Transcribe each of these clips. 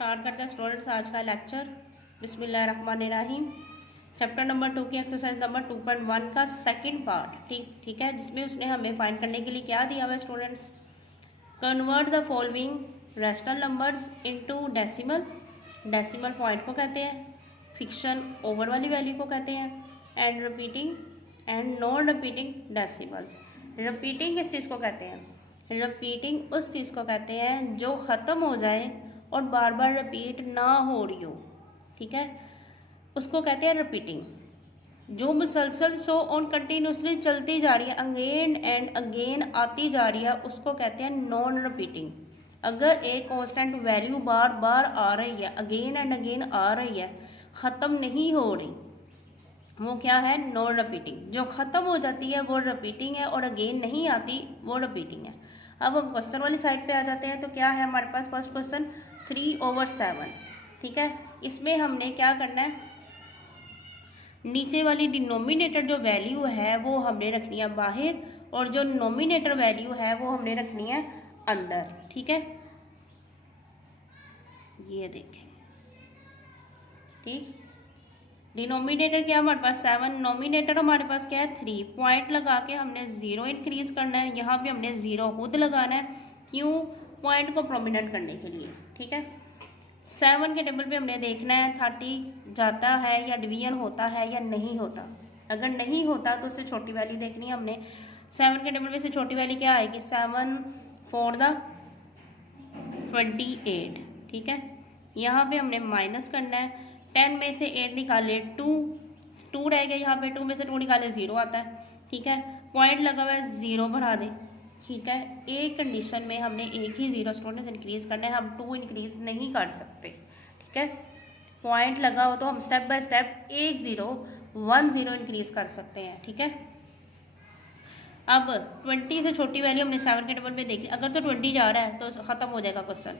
Start करते हैं students आज का लेक्चर। बिस्मिल्लाहिर्रहमानिर्रहीम। चैप्टर नंबर 2 की एक्सरसाइज नंबर 2.1 का सेकंड पार्ट ठीक है, जिसमें उसने हमें फाइंड करने के लिए क्या दिया हुआ है students. Convert the following rational numbers into decimal. Decimal point को कहते हैं, फिक्शन ओवर वाली वैल्यू को कहते हैं, and repeating and non repeating decimals. Repeating किस चीज़ को कहते हैं? रिपीटिंग उस चीज़ को कहते हैं जो ख़त्म हो जाए और बार बार रिपीट ना हो रही हो, ठीक है, उसको कहते हैं रिपीटिंग। जो मुसलसल सो ऑन कंटिन्यूसली चलती जा रही है, अगेन एंड अगेन आती जा रही है, उसको कहते हैं नॉन रिपीटिंग। अगर एक कांस्टेंट वैल्यू बार बार आ रही है, अगेन एंड अगेन आ रही है, ख़त्म नहीं हो रही, वो क्या है? Non repeating. जो ख़त्म हो जाती है वो रिपीटिंग है, और अगेन नहीं आती वो रिपीटिंग है। अब हम क्वेश्चन वाली साइड पे आ जाते हैं। तो क्या है हमारे पास फर्स्ट क्वेश्चन 3/7, ठीक है। इसमें हमने क्या करना है, नीचे वाली डिनोमिनेटर जो वैल्यू है वो हमने रखनी है बाहर, और जो नोमिनेटर वैल्यू है वो हमने रखनी है अंदर, ठीक है। ये देखें, ठीक। डिनोमिनेटर क्या हमारे पास 7, नोमिनेटर हमारे पास क्या है 3। पॉइंट लगा के हमने 0 इंक्रीज करना है, यहाँ पे हमने 0 खुद लगाना है। क्यों? पॉइंट को प्रोमिनेंट करने के लिए, ठीक है। 7 के टेबल पे हमने देखना है 30 जाता है या डिवीजन होता है या नहीं होता। अगर नहीं होता तो उससे छोटी वैल्यू देखनी है हमने। 7 के टेबल में से छोटी वैल्यू क्या आएगी? 7 4 28, ठीक है। यहाँ पे हमने माइनस करना है। 10 में से 8 निकाले 2 रह गया, यहाँ पे 2 में से 2 निकाले 0 आता है, ठीक है। पॉइंट लगा हुआ है 0 बढ़ा दे, ठीक है। एक कंडीशन में हमने एक ही 0 स्टूडेंट्स इंक्रीज करना है, हम 2 इंक्रीज नहीं कर सकते, ठीक है। पॉइंट लगा हो तो हम स्टेप बाय स्टेप 1 0 इंक्रीज कर सकते हैं, ठीक है। अब 20 से छोटी वैल्यू हमने 7 के टेबल पे देखी। अगर तो 20 जा रहा है तो ख़त्म हो जाएगा क्वेश्चन,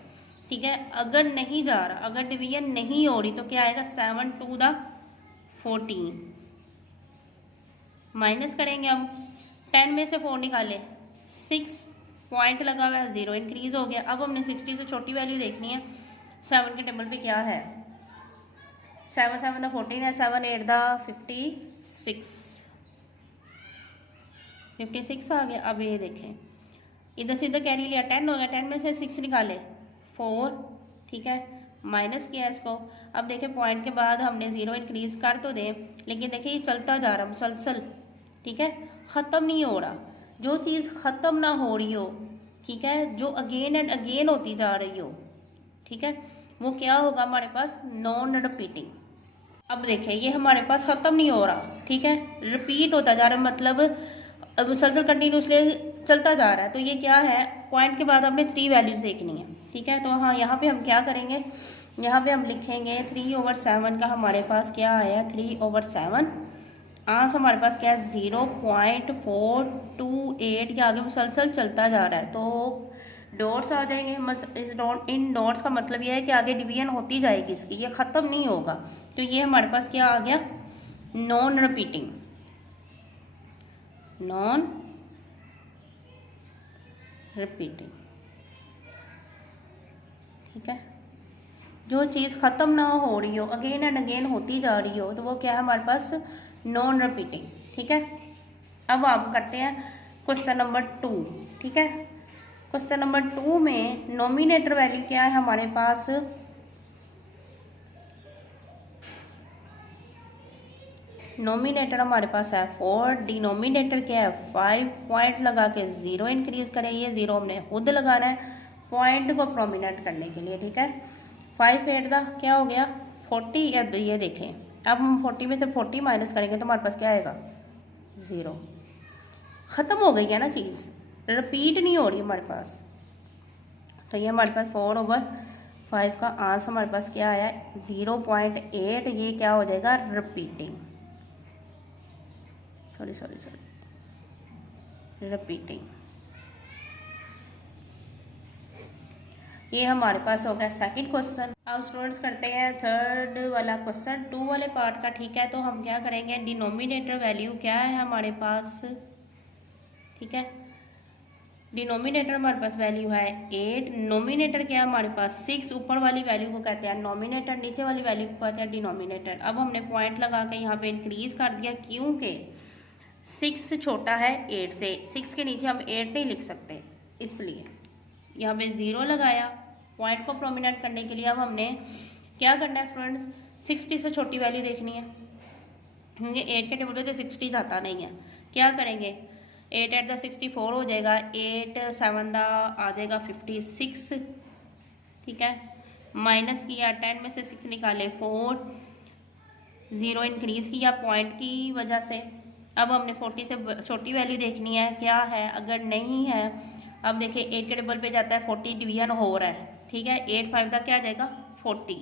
ठीक है। अगर नहीं जा रहा, अगर डिवीजन नहीं हो रही, तो क्या आएगा? 7 2 14 माइनस करेंगे हम। 10 में से 4 निकाले 6, पॉइंट लगा हुआ है 0 इंक्रीज हो गया। अब हमने 60 से छोटी वैल्यू देखनी है। 7 के टेबल पे क्या है? 7 7 14 है, 7 8 56 आ गया। अब ये देखें, इधर से इधर कैरी लिया, 10 हो गया। 10 में से 6 निकाले 4, ठीक है, माइनस किया इसको। अब देखें पॉइंट के बाद हमने 0 इंक्रीज कर तो दें, लेकिन देखिए ये चलता जा रहा मुसलसल, ठीक है, ख़त्म नहीं हो रहा। जो चीज़ ख़त्म ना हो रही हो, ठीक है, जो अगेन एंड अगेन होती जा रही हो, ठीक है, वो क्या होगा हमारे पास? Non repeating. अब देखें ये हमारे पास ख़त्म नहीं हो रहा, ठीक है, रिपीट होता जा रहा है, मतलब मुसलसल कंटिन्यूसली चलता जा रहा है। तो ये क्या है? पॉइंट के बाद हमने 3 वैल्यूज़ देखनी है, ठीक है। तो हाँ, यहाँ पे हम क्या करेंगे, यहाँ पे हम लिखेंगे 3/7 का हमारे पास क्या आया? 3/7। आंसर हमारे पास क्या है? 0.428 के आगे मुसलसल चलता जा रहा है, तो डॉट्स आ जाएंगे। इन डॉट्स का मतलब ये है कि आगे डिवीजन होती जाएगी इसकी, ये ख़त्म नहीं होगा। तो ये हमारे पास क्या आ गया? Non repeating. नॉन रिपीटिंग, ठीक है। जो चीज़ ख़त्म ना हो रही हो, अगेन एंड अगेन होती जा रही हो, तो वो क्या है हमारे पास? नॉन रिपीटिंग, ठीक है। अब आप करते हैं क्वेश्चन नंबर 2, ठीक है। क्वेश्चन नंबर 2 में नोमिनेटर वैल्यू क्या है हमारे पास? नोमिनेटर हमारे पास है 4, डिनोमिनेटर क्या है 5। पॉइंट लगा के 0 इंक्रीज करें, ये 0 हमने खुद लगाना है पॉइंट को प्रोमिनेंट करने के लिए, ठीक है। 5 8 क्या हो गया? 40। ये देखें, अब हम 40 में से 40 माइनस करेंगे तो हमारे पास क्या आएगा? 0। ख़त्म हो गई है ना चीज़, रिपीट नहीं हो रही हमारे पास। तो ये हमारे पास 4/5 का आंसर हमारे पास क्या आया? 0.8। ये क्या हो जाएगा? रिपीटिंग। Sorry repeating. ये हमारे पास हो गया सेकंड क्वेश्चन। अब स्टूडेंट्स करते हैं थर्ड वाला क्वेश्चन 2 वाले पार्ट का, ठीक है। तो हम क्या करेंगे, डिनोमिनेटर वैल्यू क्या है हमारे पास, ठीक है। डिनोमिनेटर हमारे पास वैल्यू है 8, नोमिनेटर क्या है हमारे पास 6, ऊपर वाली वैल्यू को कहते हैं नोमिनेटर, नीचे वाली वैल्यू को कहते हैं डिनोमिनेटर। अब हमने पॉइंट लगा के यहाँ पे इंक्रीज कर दिया क्योंकि 6 छोटा है 8 से, 6 के नीचे हम 8 नहीं लिख सकते, इसलिए यहाँ पे 0 लगाया पॉइंट को प्रोमिनेंट करने के लिए। अब हमने क्या करना है स्टूडेंट्स, 60 से छोटी वैल्यू देखनी है क्योंकि 8 के टेबल पे तो 60 जाता नहीं है। क्या करेंगे, 8 8 64 हो जाएगा, 8 7 आ जाएगा 56, ठीक है। माइनस किया 10 में से 6 निकाले 4, 0 इंक्रीज किया पॉइंट की वजह से। अब हमने 40 से छोटी वैल्यू देखनी है क्या है, अगर नहीं है, अब देखिए 8 के टेबल पे जाता है 40 डिवीजन हो रहा है, ठीक है। 8 5 क्या आ जाएगा 40,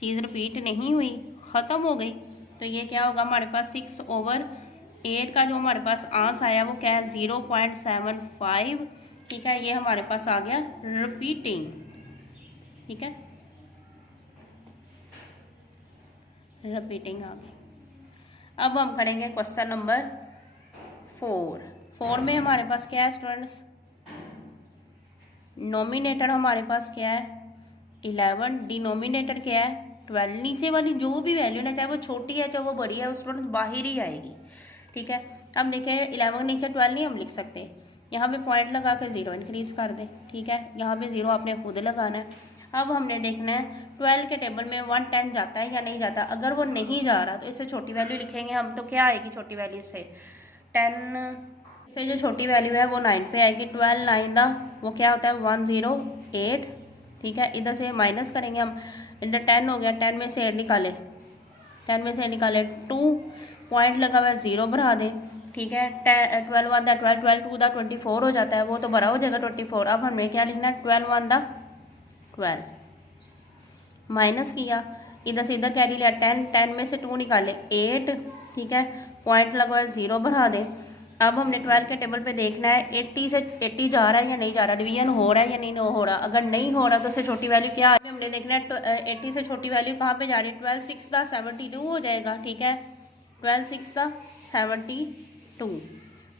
चीज़ रिपीट नहीं हुई, ख़त्म हो गई। तो ये क्या होगा हमारे पास 6/8 का जो हमारे पास आंसर आया वो क्या है 0.75, ठीक है। ये हमारे पास आ गया रिपीटिंग, ठीक है, रिपीटिंग आ गई। अब हम करेंगे क्वेश्चन नंबर 4 में हमारे पास क्या है स्टूडेंट्स, नोमिनेटर हमारे पास क्या है 11, डिनोमिनेटर क्या है 12। नीचे वाली जो भी वैल्यू ना, चाहे वो छोटी है चाहे वो बड़ी है, वो स्टूडेंट बाहर ही आएगी, ठीक है। अब देखिए 11 नीचे 12 नहीं हम लिख सकते, यहाँ पे पॉइंट लगा के 0 इंक्रीज कर दें, ठीक है। यहाँ पे 0 आपने खुद लगाना है। अब हमने देखना है 12 के टेबल में 110 जाता है या नहीं जाता। अगर वो नहीं जा रहा तो इससे छोटी वैल्यू लिखेंगे हम, तो क्या आएगी छोटी वैल्यू से 10, इससे जो छोटी वैल्यू है वो 9 पे आएगी। 12 9 वो क्या होता है 108, ठीक है। इधर से माइनस करेंगे हम, इधर 10 हो गया, 10 में से 8 निकाले, 10 में से निकाले 2, पॉइंट लगा हुआ है 0 भरा दें, ठीक है। 12 1 12, 12 2 24 हो जाता है, वो तो भरा हो जाएगा 24। अब हमें क्या लिखना है 12 1 12, माइनस किया, इधर से इधर कैरी लिया 10, 10 में से 2 निकाले 8, ठीक है। पॉइंट लगा हुआ है 0 भरा दें। अब हमने 12 के टेबल पे देखना है 80 से 80 जा रहा है या नहीं जा रहा, डिवीजन हो रहा है या नहीं हो रहा। अगर नहीं हो रहा तो उससे छोटी वैल्यू क्या है, हमने देखना है 80 से छोटी वैल्यू कहाँ पे जा रही है, 12 6 72 हो जाएगा, ठीक है। 12 6 72,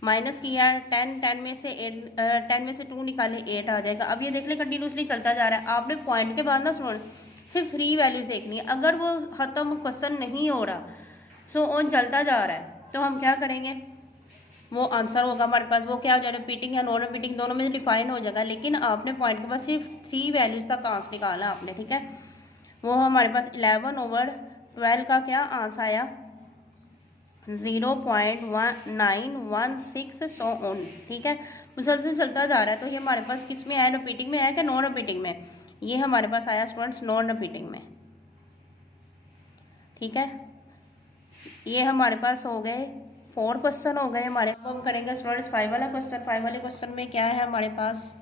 माइनस किया 10, 10 में से 10 में से 2 निकाले 8 आ जाएगा। अब ये देख ले कंटिन्यूसली चलता जा रहा है। आपने पॉइंट के बाद ना सुन सिर्फ 3 वैल्यूज देखनी है, अगर वो खत्म क्वेश्चन नहीं हो रहा सो ऑन चलता जा रहा है तो हम क्या करेंगे, वो आंसर होगा हमारे पास, वो क्या हो जाएगा रिपीटिंग या नॉन रिपीटिंग दोनों में से डिफाइन हो जाएगा। लेकिन आपने पॉइंट के पास सिर्फ 3 वैल्यूज तक आंसर निकाला आपने, ठीक है। वो हमारे पास 11/12 का क्या आंसर आया 0.916 सो ऑन, ठीक है। मुसलसल चलता जा रहा है। तो ये हमारे पास किस में है, रिपीटिंग में है कि नॉन रिपीटिंग में, ये हमारे पास आया स्टूडेंट्स नॉन रिपीटिंग में, ठीक है। ये हमारे पास हो गए 4 क्वेश्चन हो गए हमारे। अब हम करेंगे स्टूडेंट्स 5 वाला क्वेश्चन। 5 वाले क्वेश्चन में क्या है हमारे पास,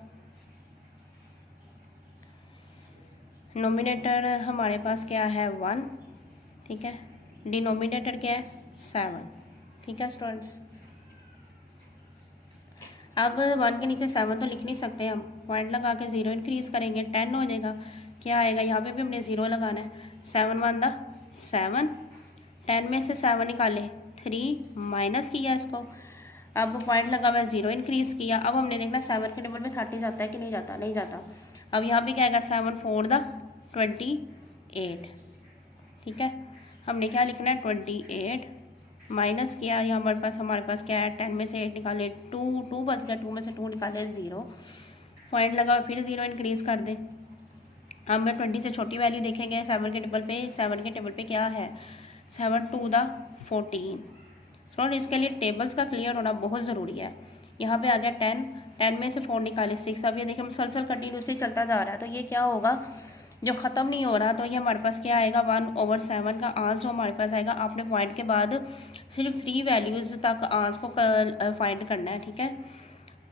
नोमिनेटर हमारे पास क्या है 1, ठीक है। डिनोमिनेटर क्या है 7, ठीक है स्टूडेंट्स। अब 1 के नीचे 7 तो लिख नहीं सकते हम, पॉइंट लगा के 0 इंक्रीज करेंगे 10 हो जाएगा। क्या आएगा, यहाँ पे भी हमने 0 लगाना है, 7 1 7, 10 में से 7 निकाले 3, माइनस किया इसको, अब पॉइंट लगा हुआ है 0 इंक्रीज किया। अब हमने देखना 7 के टेबल में 30 जाता है कि नहीं जाता, नहीं जाता। अब यहाँ पे क्या आएगा 7 4 28, ठीक है। हमने क्या लिखना है 28, माइनस किया, यहाँ हमारे पास क्या है 10 में से 8 निकाले 2 बच गया, 2 में से 2 निकाले 0, पॉइंट लगा फिर 0 इंक्रीज कर दें। अब मैं 20 से छोटी वैल्यू देखेंगे 7 के टेबल पे। 7 के टेबल पे क्या है 7 2 14। स्टूडेंट इसके लिए टेबल्स का क्लियर होना बहुत ज़रूरी है। यहाँ पे आ गया 10, 10 में से 4 निकाले 6। अब ये देखिए मुसलसल कंटिन्यूसली चलता जा रहा है, तो ये क्या होगा जो ख़त्म नहीं हो रहा, तो ये हमारे पास क्या आएगा 1/7 का आंसर जो हमारे पास आएगा। आपने पॉइंट के बाद सिर्फ 3 वैल्यूज़ तक आंसर को फाइंड करना है, ठीक है।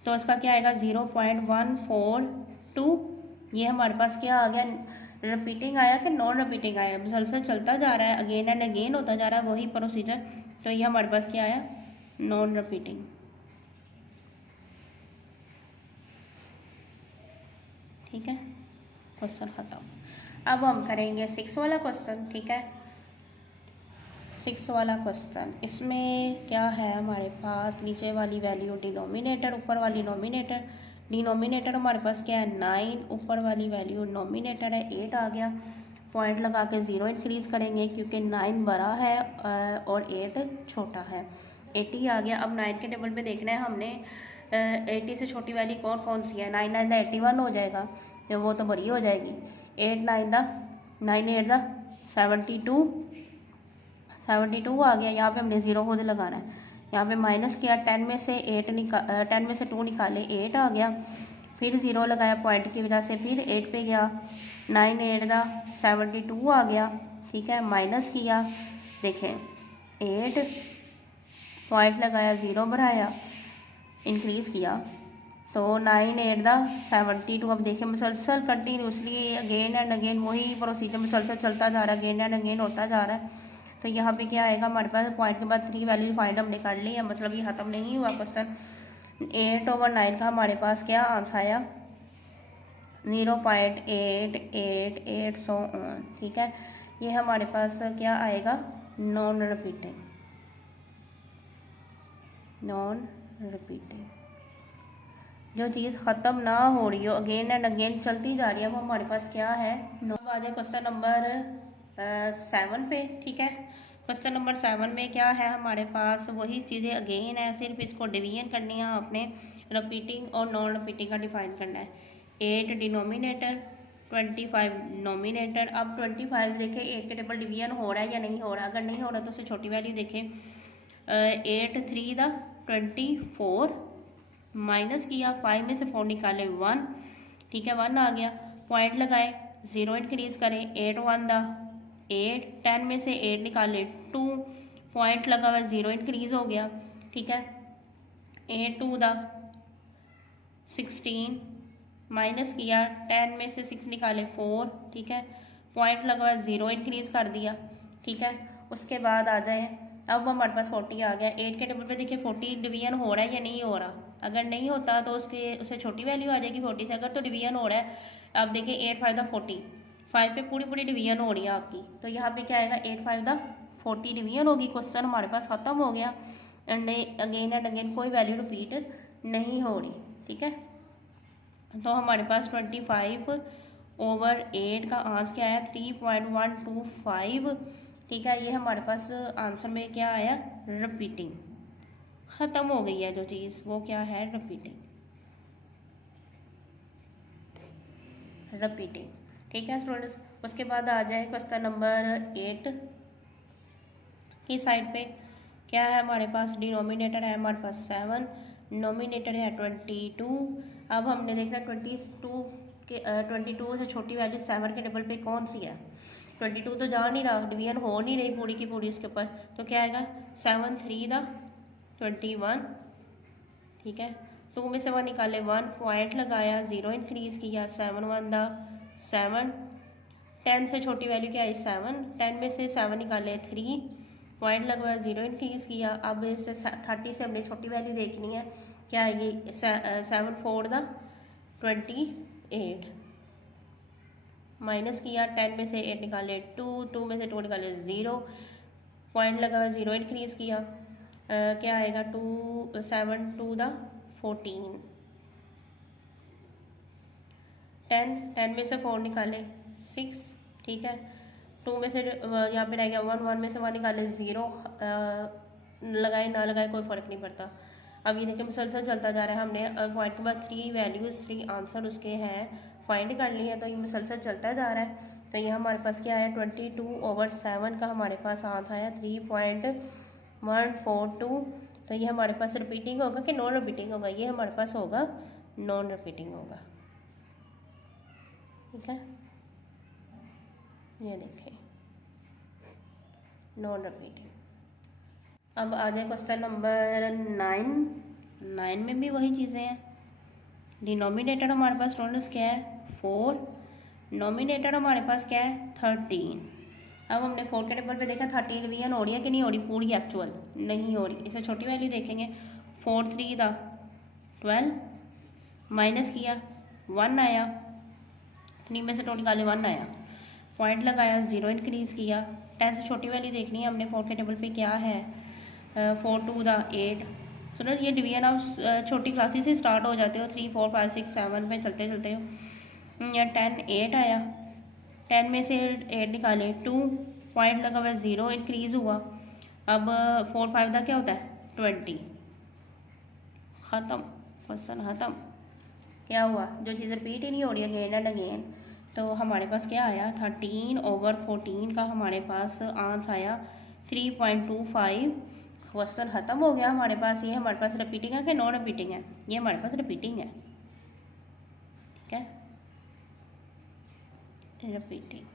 तो इसका क्या आएगा 0.142। ये हमारे पास क्या आ गया, रिपीटिंग आया कि नॉन रिपीटिंग आया, मुसलसल चलता जा रहा है, अगेन एंड अगेन होता जा रहा है वही प्रोसीजर। तो ये हमारे पास क्या आया नॉन रिपीटिंग, ठीक है। क्वेश्चन खत्म। अब हम करेंगे 6 वाला क्वेश्चन, ठीक है। 6 वाला क्वेश्चन, इसमें क्या है हमारे पास, नीचे वाली वैल्यू डिनोमिनेटर, ऊपर वाली नोमिनेटर। डिनोमिनेटर हमारे पास क्या है 9, ऊपर वाली वैल्यू नोमिनेटर है 8 आ गया। पॉइंट लगा के 0 इंक्रीज़ करेंगे क्योंकि 9 बड़ा है और 8 छोटा है। 80 आ गया। अब 9 के टेबल पे देखना है हमने 80 से छोटी वैल्यू कौन कौन सी है। 9 9 दा 81 हो जाएगा, वो तो बड़ी हो जाएगी। 8 9 दा 9 8 दा 72 आ गया। यहाँ पे हमने 0 खुद लगाना है। यहाँ पे माइनस किया, 10 में से 2 निकाले, 8 आ गया। फिर 0 लगाया पॉइंट की वजह से, फिर 8 पे गया। 9 8 दा 72 आ गया। ठीक है, माइनस किया, देखें 8 पॉइंट लगाया, 0 बढ़ाया, इंक्रीज़ किया तो 9 8 दा 72। अब देखें मुसलसल कंटिन्यूसली अगेन एंड अगेन वही प्रोसीजर मुसलसल चलता जा रहा है, अगेन एंड अगेन होता जा रहा है। तो यहाँ पे क्या आएगा हमारे पास, पॉइंट के बाद 3 वैल्यू फाइंड हमने कर ली है, मतलब ये ख़त्म नहीं हुआ क्वेश्चन। 8/9 का हमारे पास क्या आंसर आया 0.888 सो ऑन। ठीक है, ये हमारे पास क्या आएगा नॉन रिपीटिंग। जो चीज़ ख़त्म ना हो रही हो, अगेन एंड अगेन चलती जा रही है, वो हमारे पास क्या है नो। आ जाए क्वेश्चन नंबर 7 पे। ठीक है, क्वेश्चन नंबर 7 में क्या है हमारे पास, वही चीज़ें अगेन है, सिर्फ इसको डिवीजन करनी है आपने, रिपीटिंग और नॉन रिपीटिंग का डिफाइन करना है। 8 डिनोमिनेटर, 25 नोमिनेटर। अब 25 देखें 8 के टेबल डिवीजन हो रहा है या नहीं हो रहा, अगर नहीं हो रहा तो उससे छोटी वैल्यू देखें। 8 3 दा 24, माइनस किया, 5 में से 4 निकाले 1। ठीक है, 1 आ गया। पॉइंट लगाए, 0 इंक्रीज़ करें, 8 1 दा 8, 10 में से 8 निकाले 2, पॉइंट लगा हुआ 0 इंक्रीज़ हो गया। ठीक है, 8 2 दा 16, माइनस किया, 10 में से 6 निकाले 4। ठीक है, पॉइंट लगा हुआ 0 इंक्रीज़ कर दिया। ठीक है, उसके बाद आ जाए, अब हमारे पास 40 आ गया। 8 के टेबल पे देखिए 40 डिवीजन हो रहा है या नहीं हो रहा, अगर नहीं होता तो उससे छोटी वैल्यू आ जाएगी 40 से, अगर तो डिवीजन हो रहा है। अब देखिए 8 5 दा 40, 5 पे पूरी डिवीजन हो रही है आपकी, तो यहाँ पे क्या आएगा 8 5 दा 40 डिवीजन होगी। क्वेश्चन हमारे पास ख़त्म हो गया, एंड अगेन एंड अगेन कोई वैल्यू रिपीट नहीं हो रही। ठीक है, तो हमारे पास 25/8 का आंसर क्या आया 3.125। ठीक है, ये हमारे पास आंसर में क्या आया रिपीटिंग, ख़त्म हो गई है जो चीज़, वो क्या है रिपीटिंग। ठीक है स्टूडेंट्स, उसके बाद आ जाए क्वेश्चन नंबर 8 की साइड पे। क्या है हमारे पास, डिनोमिनेटर है हमारे पास 7, नोमिनेटर है 22। अब हमने देखना 22 से छोटी वैल्यू 7 के टेबल पे कौन सी है। 22 तो जा नहीं रहा, डिवीजन हो नहीं रही पूरी की पूरी उसके ऊपर, तो क्या आएगा 7 3 दा 21। ठीक है, 2 में से 1 निकाले 1, पॉइंट लगाया, 0 इंक्रीज़ किया, 7 1 दा 7। 10 से छोटी वैल्यू क्या है 7, 10 में से 7 निकाले 3, पॉइंट लगवाया, 0 इंक्रीज़ किया। अब इससे 30 से हमने छोटी वैल्यू देखनी है, क्या आएगी 7 4 दा 28, माइनस किया, 10 में से 8 निकाले 2, 2 में से 2 निकाले 0, पॉइंट लगा हुआ 0 इंक्रीज़ किया, क्या आएगा 7 2 दा 14, 10 में से 4 निकाले 6। ठीक है, 2 में से यहाँ पे रह गया 1, 1 में से 1 निकाले 0, लगाए ना लगाए कोई फ़र्क नहीं पड़ता। अब ये देखिए मुसलसल चलता जा रहा है, हमने पॉइंट के बाद 3 वैल्यूज़ 3 आंसर उसके हैं फाइंड कर लिए हैं, तो ये मुसलसल चलता जा रहा है। तो ये हमारे पास क्या है 22/7 का हमारे पास आंसर आया 3.142। तो ये हमारे पास रिपीटिंग होगा कि नॉन रिपीटिंग होगा, ये हमारे पास होगा नॉन रिपीटिंग होगा। ठीक है, ये देखें नॉन रिपीटिंग। अब आ जाए क्वेश्चन नंबर 9 में भी वही चीज़ें हैं। डिनोमिनेटर हमारे पास स्टूडेंट्स क्या है 4, नोमिनेटर हमारे पास क्या है 13। अब हमने 4 के टेबल पे देखा 13 डिवीजन हो रही है कि नहीं हो रही, पूरी एक्चुअल नहीं हो रही, इसे छोटी वैल्यू देखेंगे। 4 3 दा 12, माइनस किया 1 आया, 3 में से 2 निकाले 1 आया। पॉइंट लगाया, 0 इंक्रीज़ किया। 10 से छोटी वैल्यू देखनी है हमने, 4 के टेबल पे क्या है, 4 2 द 8। सुनो, ये डिवीजन आप छोटी क्लासेस से स्टार्ट हो जाते हो, 3 4 5 6 7 पे चलते चलते हो। या 10 8 आया, 10 में से 8 निकाले, 2 पॉइंट लगा हुआ, 0 इंक्रीज़ हुआ। अब 4 5 का क्या होता है, 20। ख़त्म, क्वेश्चन ख़त्म। क्या हुआ, जो चीज़ रिपीट ही नहीं हो रही अगेन एंड अगेन, तो हमारे पास क्या आया, 13/14 का हमारे पास आंसर आया 3.25। क्वेश्चन ख़त्म हो गया हमारे पास। ये हमारे पास रिपीटिंग है कि नॉन रिपीटिंग है, ये हमारे पास रिपीटिंग है, ठीक है, रिपीटिंग।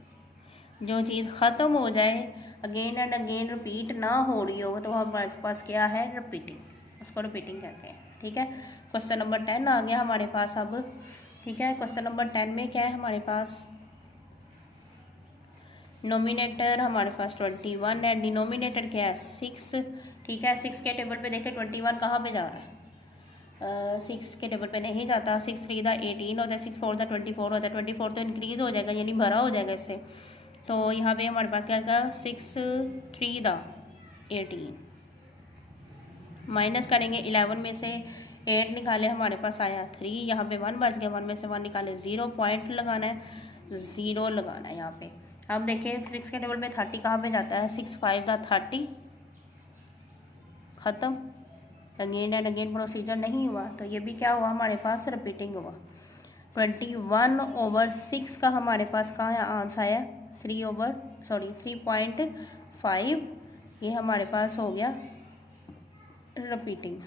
जो चीज़ ख़त्म हो जाए, अगेन एंड अगेन रिपीट ना हो रही हो, तो हमारे पास क्या है, रिपीटिंग, उसको रिपीटिंग कहते हैं, ठीक है। क्वेश्चन नंबर 10 आ गया हमारे पास अब, ठीक है। क्वेश्चन नंबर 10 में क्या है हमारे पास, नोमिनेटर हमारे पास 21 है, डिनोमिनेटर क्या है, 6, ठीक है। 6 के टेबल पे देखें 21 कहाँ पे जा रहा है, 6 के टेबल पे नहीं जाता। 6 3 दा 18 होता है, 6 4 दा 24 होता है, 24 तो इंक्रीज़ हो जाएगा, यानी भरा हो जाएगा इससे। तो यहाँ पे हमारे पास क्या था, 6 3 दा 18 माइनस करेंगे, 11 में से 8 निकाले, हमारे पास आया 3। यहाँ पे 1 बच गया, 1 में से 1 निकाले, 0 पॉइंट लगाना है, 0 लगाना है यहाँ पे। अब देखिए 6 के टेबल पे 30 कहाँ पे जाता है, 6 5 का 30, ख़त्म। अगेन एंड अगेन प्रोसीजर नहीं हुआ, तो ये भी क्या हुआ हमारे पास, रिपीटिंग हुआ। 21/6 का हमारे पास कहाँ आंसर आया, 3.5, ये हमारे पास हो गया रिपीटिंग।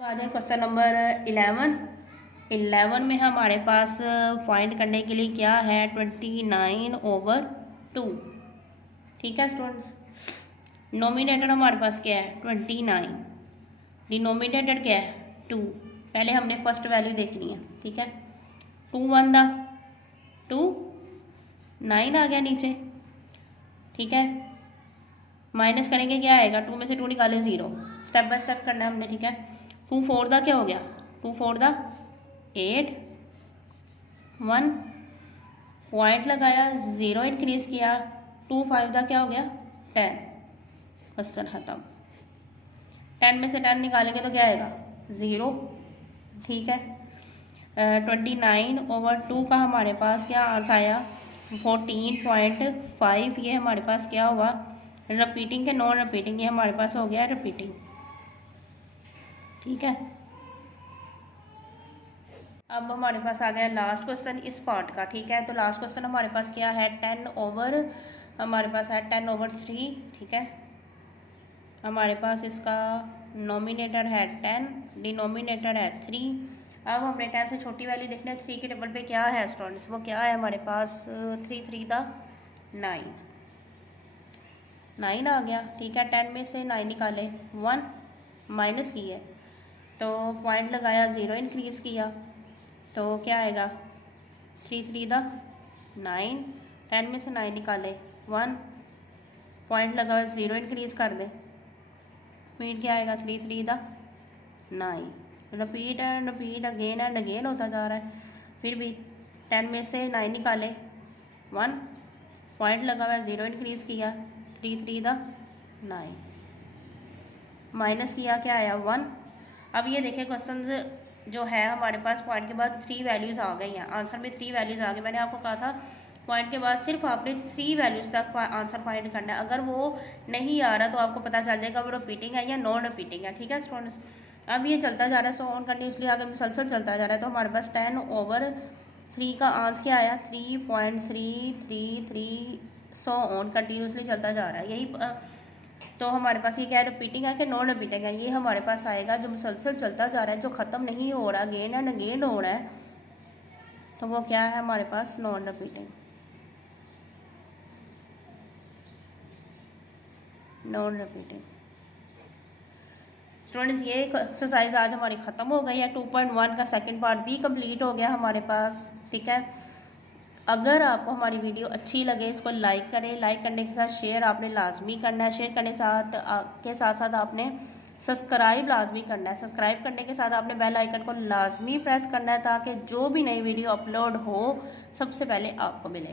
आ जाए क्वेश्चन नंबर 11 में हमारे पास फाइंड करने के लिए क्या है, 29/2, ठीक है स्टूडेंट्स। नोमिनेटर हमारे पास क्या है, 29, डिनोमिनेटर क्या है, 2। पहले हमने फर्स्ट वैल्यू देखनी है, ठीक है। 2 1 दा 2, 9 आ गया नीचे, ठीक है। माइनस करेंगे, क्या आएगा, 2 में से 2 निकाले, 0। स्टेप बाय स्टेप करना है हमने, ठीक है। 2 4 दा क्या हो गया, 2 4 दा 8, 1 पॉइंट लगाया, 0 इंक्रीज़ किया, 2 5 दा क्या हो गया, 10। क्वेश्चन ख़त्म। 10 में से 10 निकालेंगे तो क्या आएगा, 0, ठीक है। 29/2 का हमारे पास क्या आंसर आया, 14.5। ये हमारे पास क्या हुआ, रिपीटिंग के नॉन रिपीटिंग, ये हमारे पास हो गया रिपीटिंग, ठीक है। अब हमारे पास आ गया लास्ट क्वेश्चन इस पार्ट का, ठीक है। तो लास्ट क्वेश्चन हमारे पास क्या है, हमारे पास है 10/3, ठीक है। हमारे पास इसका नोमिनेटर है 10, डिनोमिनेटर है 3। अब हमने 10 से छोटी वैल्यू देखना है, 3 के टेबल पे क्या है स्टूडेंट्स, वो क्या है हमारे पास, 3 3 दा 9 आ गया, ठीक है। 10 में से 9 निकाले, 1 माइनस किए, तो पॉइंट लगाया, 0 इंक्रीज़ किया, तो क्या आएगा, 3 3 दा 9। 10 में से 9 निकाले, 1 पॉइंट लगा, 0 इंक्रीज़ कर दे, फिर क्या आएगा, 3 3 दा 9। Repeat and repeat, again and again होता जा रहा है। फिर भी 10 में से 9 निकाले, 1 पॉइंट लगा हुआ, 0 इंक्रीज़ किया, 3 3 दा 9 माइनस किया, क्या आया, 1। अब ये देखें क्वेश्चन जो है हमारे पास पॉइंट के बाद 3 वैल्यूज़ आ गई हैं, आंसर में 3 वैल्यूज़ आ गई। मैंने आपको कहा था पॉइंट के बाद सिर्फ आपने 3 वैल्यूज़ तक आंसर फाइंड करना है। अगर वो नहीं आ रहा तो आपको पता चल जाएगा वो रिपीटिंग है या नॉन रिपीटिंग है, ठीक है स्टूडेंट्स। अब ये चलता जा रहा है, सो ऑन कंटिन्यूसली आगे मुसलसल चलता जा रहा है। तो हमारे पास 10/3 का आंसर क्या आया, 3.333, सो ऑन कंटिन्यूसली चलता जा रहा है। यही तो हमारे पास ये क्या है, रिपीटिंग है कि नॉन रिपीटिंग है, ये हमारे पास आएगा जो मुसलसल चलता जा रहा है, जो ख़त्म नहीं हो रहा, अगेन एंड अगेन हो रहा है, तो वो क्या है हमारे पास, non repeating, non repeating. Students ये एक्सरसाइज आज हमारी ख़त्म हो गई है। 2.1 का सेकंड पार्ट भी कंप्लीट हो गया हमारे पास, ठीक है। अगर आपको हमारी वीडियो अच्छी लगे, इसको लाइक करें, लाइक करने के साथ शेयर आपने लाजमी करना है, शेयर करने के साथ साथ आपने सब्सक्राइब लाजमी करना है। सब्सक्राइब करने के साथ आपने बेल आइकन को लाजमी प्रेस करना है ताकि जो भी नई वीडियो अपलोड हो सबसे पहले आपको मिले।